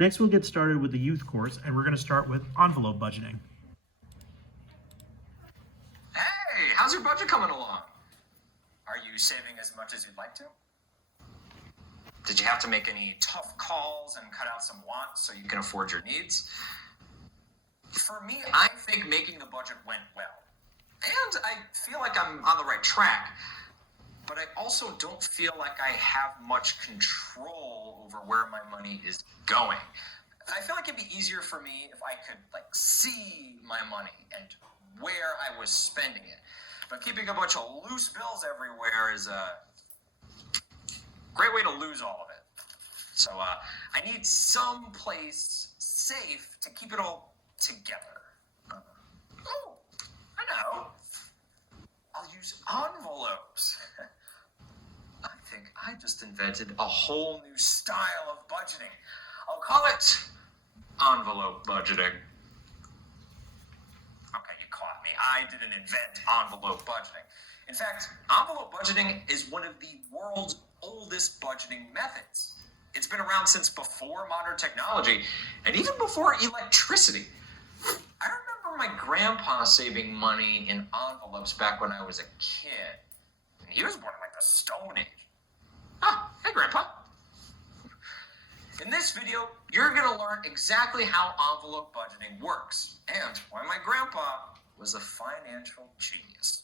Next, we'll get started with the youth course, and we're going to start with envelope budgeting. Hey, how's your budget coming along? Are you saving as much as you'd like to? Did you have to make any tough calls and cut out some wants so you can afford your needs? For me, I think making the budget went well. And I feel like I'm on the right track. But I also don't feel like I have much control over where my money is going. I feel like it'd be easier for me if I could see my money and where I was spending it. But keeping a bunch of loose bills everywhere is a great way to lose all of it. So I need some place safe to keep it all together. Oh, I know. I'll use envelopes. I think I just invented a whole new style of budgeting. I'll call it envelope budgeting. Okay, you caught me. I didn't invent envelope budgeting. In fact, envelope budgeting is one of the world's oldest budgeting methods. It's been around since before modern technology and even before electricity. I remember my grandpa saving money in envelopes back when I was a kid. He was born in the Stone Age. Ah, hey Grandpa. In this video, you're going to learn exactly how envelope budgeting works and why my grandpa was a financial genius.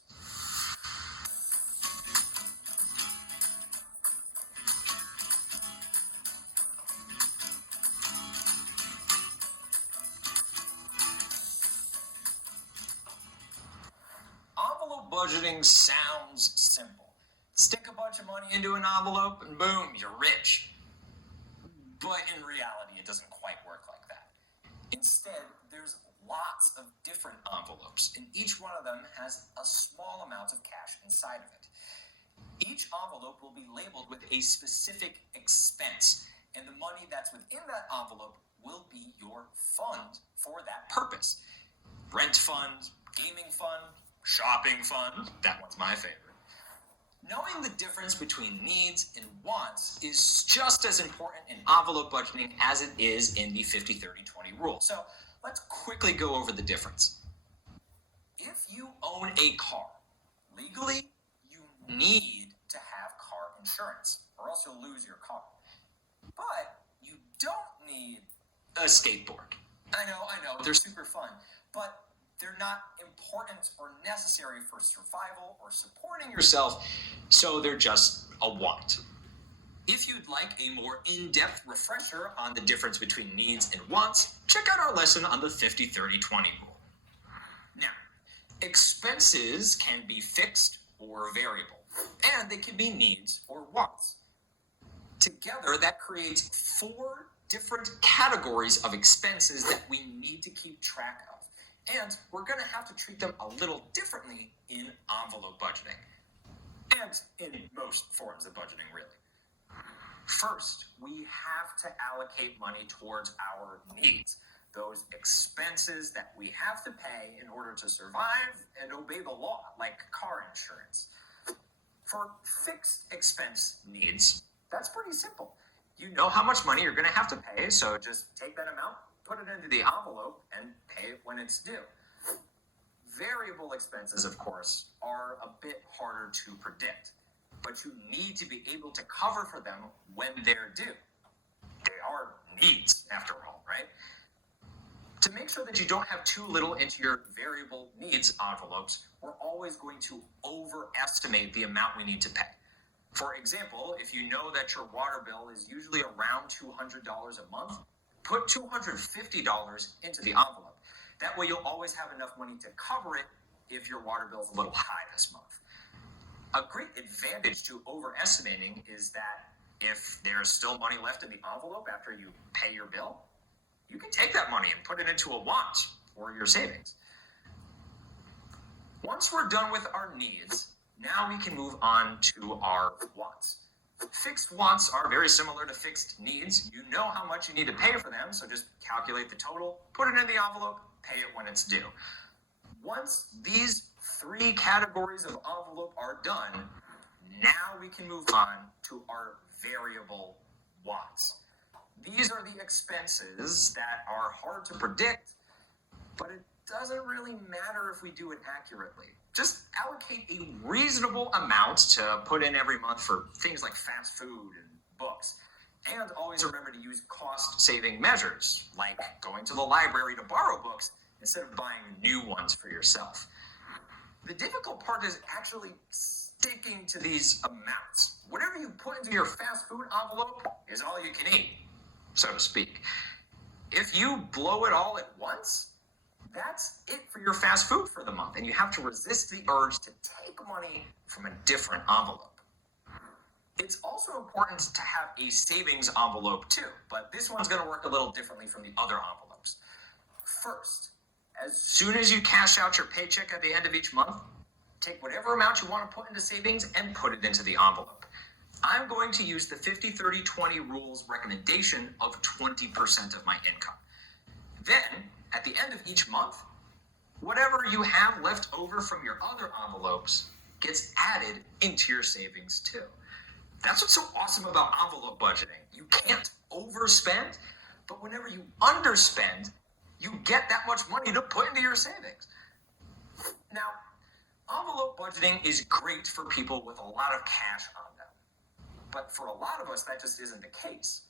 Envelope budgeting sounds simple. Stick a bunch of money into an envelope and boom, you're rich. But in reality, it doesn't quite work like that. Instead, there's lots of different envelopes, and each one of them has a small amount of cash inside of it. Each envelope will be labeled with a specific expense, and the money that's within that envelope will be your fund for that purpose. Rent fund, gaming fund, shopping fund, that one's my favorite. Knowing the difference between needs and wants is just as important in envelope budgeting as it is in the 50-30-20 rule. So let's quickly go over the difference. If you own a car, legally, you need to have car insurance, or else you'll lose your car. But you don't need a skateboard. I know, they're super fun, but they're not important or necessary for survival or supporting yourself, so they're just a want. If you'd like a more in-depth refresher on the difference between needs and wants, check out our lesson on the 50-30-20 rule. Now, expenses can be fixed or variable, and they can be needs or wants. Together, that creates 4 different categories of expenses that we need to keep track of. And we're going to have to treat them a little differently in envelope budgeting. And in most forms of budgeting, really. First, we have to allocate money towards our needs. Those expenses that we have to pay in order to survive and obey the law, like car insurance. For fixed expense needs, that's pretty simple. You know how much money you're going to have to pay, so just take that amount, put it into the envelope, and pay it when it's due. Variable expenses, of course, are a bit harder to predict, but you need to be able to cover for them when they're due. They are needs, after all, right? To make sure that you don't have too little into your variable needs envelopes, we're always going to overestimate the amount we need to pay. For example, if you know that your water bill is usually around $200 a month, put $250 into the envelope. That way you'll always have enough money to cover it if your water bill is a little high this month. A great advantage to overestimating is that if there's still money left in the envelope after you pay your bill, you can take that money and put it into a want or your savings. Once we're done with our needs, now we can move on to our wants. Fixed wants are very similar to fixed needs. You know how much you need to pay for them, so just calculate the total, put it in the envelope, pay it when it's due. Once these 3 categories of envelope are done, now we can move on to our variable wants. These are the expenses that are hard to predict, but it doesn't really matter if we do it accurately. Just allocate a reasonable amount to put in every month for things like fast food and books. And always remember to use cost-saving measures, like going to the library to borrow books instead of buying new ones for yourself. The difficult part is actually sticking to these amounts. Whatever you put into your fast food envelope is all you can eat, so to speak. If you blow it all at once, that's it for your fast food for the month, and you have to resist the urge to take money from a different envelope. It's also important to have a savings envelope too, but this one's going to work a little differently from the other envelopes. First, as soon as you cash out your paycheck at the end of each month, take whatever amount you want to put into savings and put it into the envelope. I'm going to use the 50-30-20 rules recommendation of 20% of my income. Then, at the end of each month, whatever you have left over from your other envelopes gets added into your savings too. That's what's so awesome about envelope budgeting. You can't overspend, but whenever you underspend, you get that much money to put into your savings. Now, envelope budgeting is great for people with a lot of cash on them. But for a lot of us, that just isn't the case.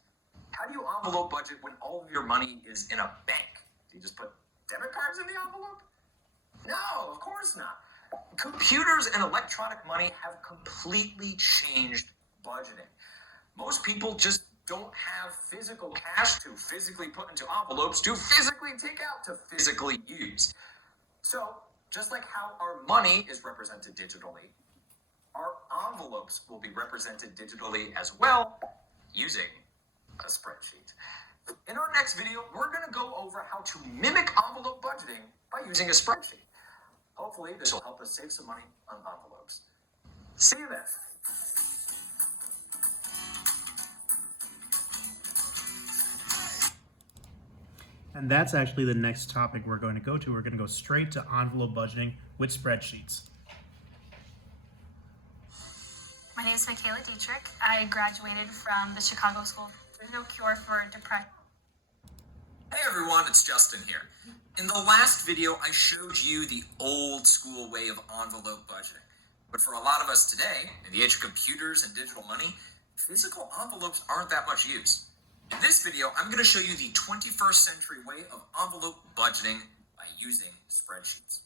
How do you envelope budget when all of your money is in a bank? Do you just put debit cards in the envelope? No, of course not. Computers and electronic money have completely changed budgeting. Most people just don't have physical cash to physically put into envelopes, to physically take out, to physically use. So, just like how our money is represented digitally, our envelopes will be represented digitally as well using a spreadsheet. In our next video, we're going to go over how to mimic envelope budgeting by using a spreadsheet. Hopefully, this will help us save some money on envelopes. See you then. And that's actually the next topic we're going to go to. We're going to go straight to envelope budgeting with spreadsheets. My name is Michaela Dietrich. I graduated from the Chicago School of Digital Cure for Depression. Hey everyone, it's Justin here. In the last video, I showed you the old school way of envelope budgeting. But for a lot of us today, in the age of computers and digital money, physical envelopes aren't that much use. In this video, I'm going to show you the 21st century way of envelope budgeting by using spreadsheets.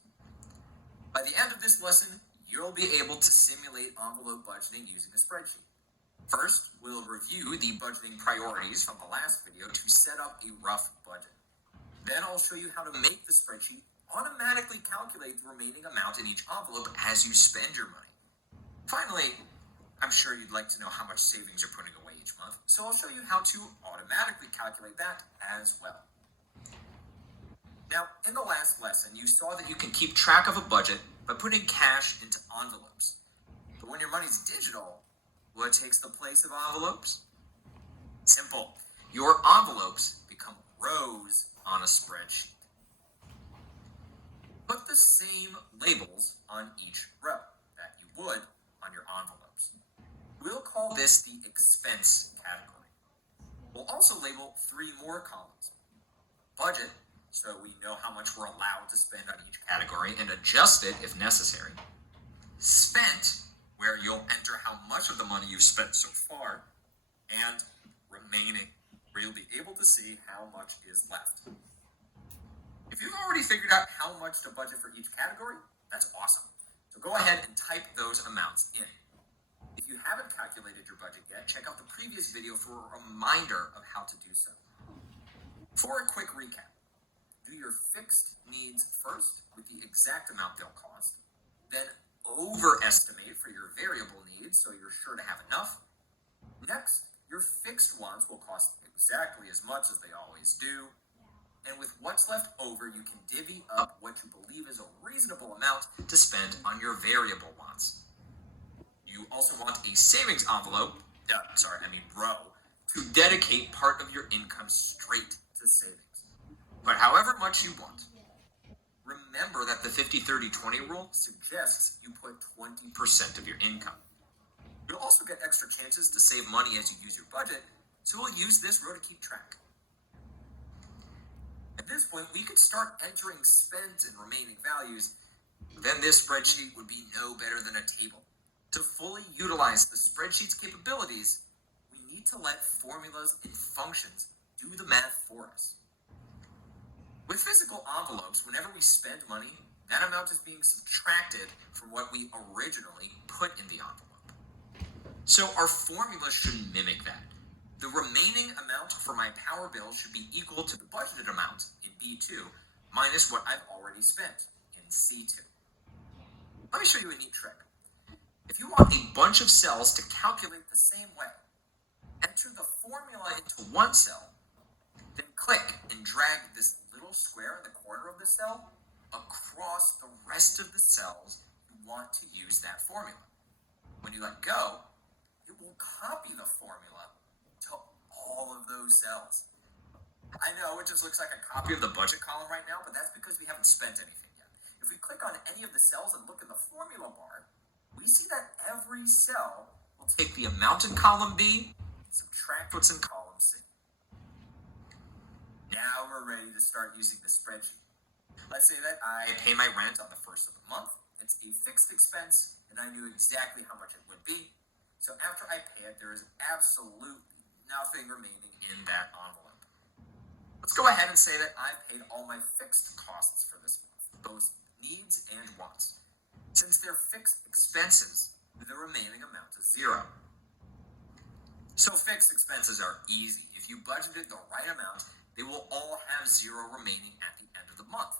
By the end of this lesson, you'll be able to simulate envelope budgeting using a spreadsheet. First, we'll review the budgeting priorities from the last video to set up a rough budget. Then I'll show you how to make the spreadsheet automatically calculate the remaining amount in each envelope as you spend your money. Finally, I'm sure you'd like to know how much savings you're putting away each month, so I'll show you how to automatically calculate that as well. Now, in the last lesson, you saw that you can keep track of a budget by putting cash into envelopes. But when your money's digital, what takes the place of envelopes? Simple. Your envelopes become rows on a spreadsheet. Put the same labels on each row that you would on your envelopes. We'll call this the expense category. We'll also label 3 more columns. Budget, so we know how much we're allowed to spend on each category and adjust it if necessary. Spent, where you'll enter how much of the money you've spent so far. And remaining, where you'll be able to see how much is left. If you've already figured out how much to budget for each category, that's awesome. So go ahead and type those amounts in. If you haven't calculated your budget yet, check out the previous video for a reminder of how to do so. For a quick recap, do your fixed needs first with the exact amount they'll cost, then overestimate for your variable needs so you're sure to have enough. Next, your fixed ones will cost exactly as much as they always do. And with what's left over, you can divvy up what you believe is a reasonable amount to spend on your variable wants. You also want a savings envelope, row, to dedicate part of your income straight to savings. But however much you want, remember that the 50-30-20 rule suggests you put 20% of your income. You'll also get extra chances to save money as you use your budget, So we'll use this row to keep track. At this point, we could start entering spent and remaining values. Then this spreadsheet would be no better than a table. To fully utilize the spreadsheet's capabilities, we need to let formulas and functions do the math for us. With physical envelopes, whenever we spend money, that amount is being subtracted from what we originally put in the envelope. So our formula should mimic that. The remaining amount for my power bill should be equal to the budgeted amount in B2 minus what I've already spent in C2. Let me show you a neat trick. If you want a bunch of cells to calculate the same way, enter the formula into one cell, then click and drag this little square in the corner of the cell across the rest of the cells you want to use that formula. When you let go, it will copy the formula to all of those cells. I know it just looks like a copy of the budget column right now, but that's because we haven't spent anything yet. If we click on any of the cells and look in the formula bar, we see that every cell will take the amount in column B and subtract what's in column C. Now we're ready to start using the spreadsheet. Let's say that I pay my rent on the first of the month. It's a fixed expense, and I knew exactly how much it would be. So after I pay it, there is absolutely nothing remaining in that envelope. Let's go ahead and say that I've paid all my fixed costs for this month, both needs and wants. Since they're fixed expenses, the remaining amount is zero. So fixed expenses are easy. If you budgeted the right amount, they will all have zero remaining at the end of the month.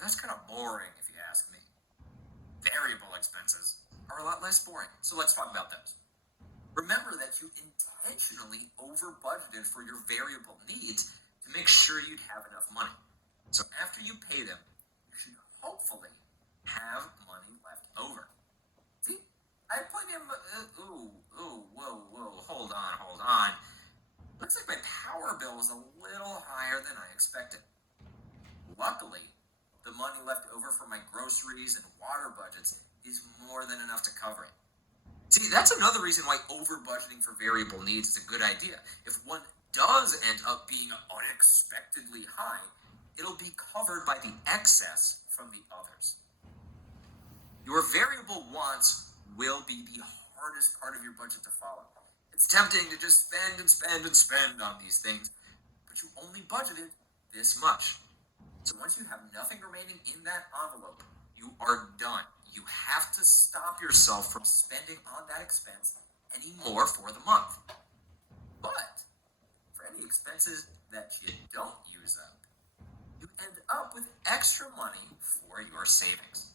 That's kind of boring if you ask me. Variable expenses are a lot less boring, so let's talk about those. Remember that you intentionally over-budgeted for your variable needs to make sure you'd have enough money. So after you pay them, you should hopefully have money left over. See, I put in, hold on. Looks like my power bill was a little higher than I expected. Luckily, the money left over for my groceries and water budgets is more than enough to cover it. See, that's another reason why over-budgeting for variable needs is a good idea. If one does end up being unexpectedly high, it'll be covered by the excess from the others. Your variable wants will be the hardest part of your budget to follow. It's tempting to just spend on these things, but you only budgeted this much. So once you have nothing remaining in that envelope, you are done. You have to stop yourself from spending on that expense anymore for the month. But for any expenses that you don't use up, you end up with extra money for your savings.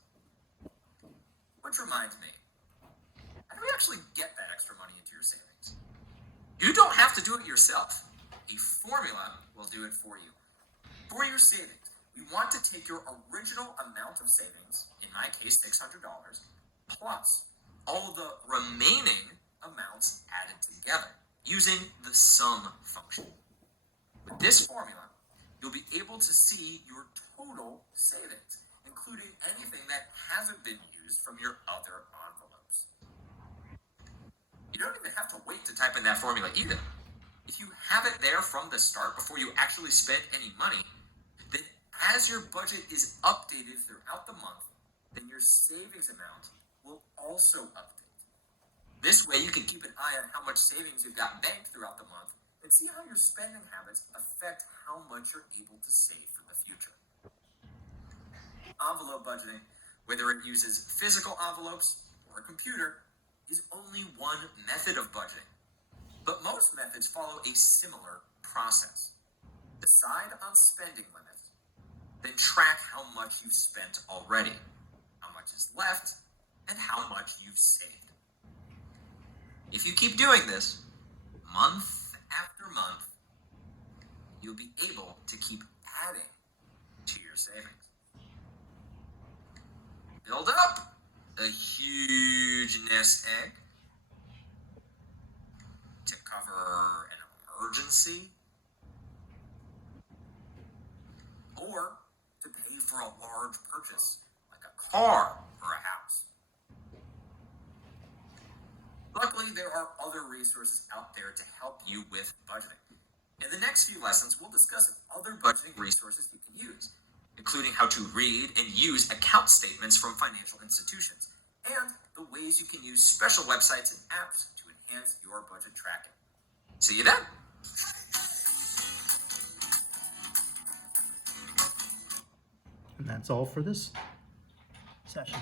Which reminds me, how do we actually get that extra money into your savings? You don't have to do it yourself. A formula will do it for you. For your savings, we want to take your original amount of savings, in my case $600, plus all the remaining amounts added together using the sum function. With this formula, you'll be able to see your total savings, including anything that hasn't been used from your other envelopes. You don't even have to wait to type in that formula either. If you have it there from the start before you actually spend any money, then as your budget is updated throughout the month, then your savings amount will also update. This way you can keep an eye on how much savings you've got banked throughout the month and see how your spending habits affect how much you're able to save for the future. Envelope budgeting, whether it uses physical envelopes or a computer, is only one method of budgeting. But most methods follow a similar process. Decide on spending limits, then track how much you've spent already, how much is left, and how much you've saved. If you keep doing this, month after month, you'll be able to keep adding to your savings. Build up a huge nest egg to cover an emergency, or to pay for a large purchase like a car or a house. Luckily, there are other resources out there to help you with budgeting. In the next few lessons, we'll discuss other budgeting resources you can use, including how to read and use account statements from financial institutions, and the ways you can use special websites and apps to enhance your budget tracking. See you then! And that's all for this session.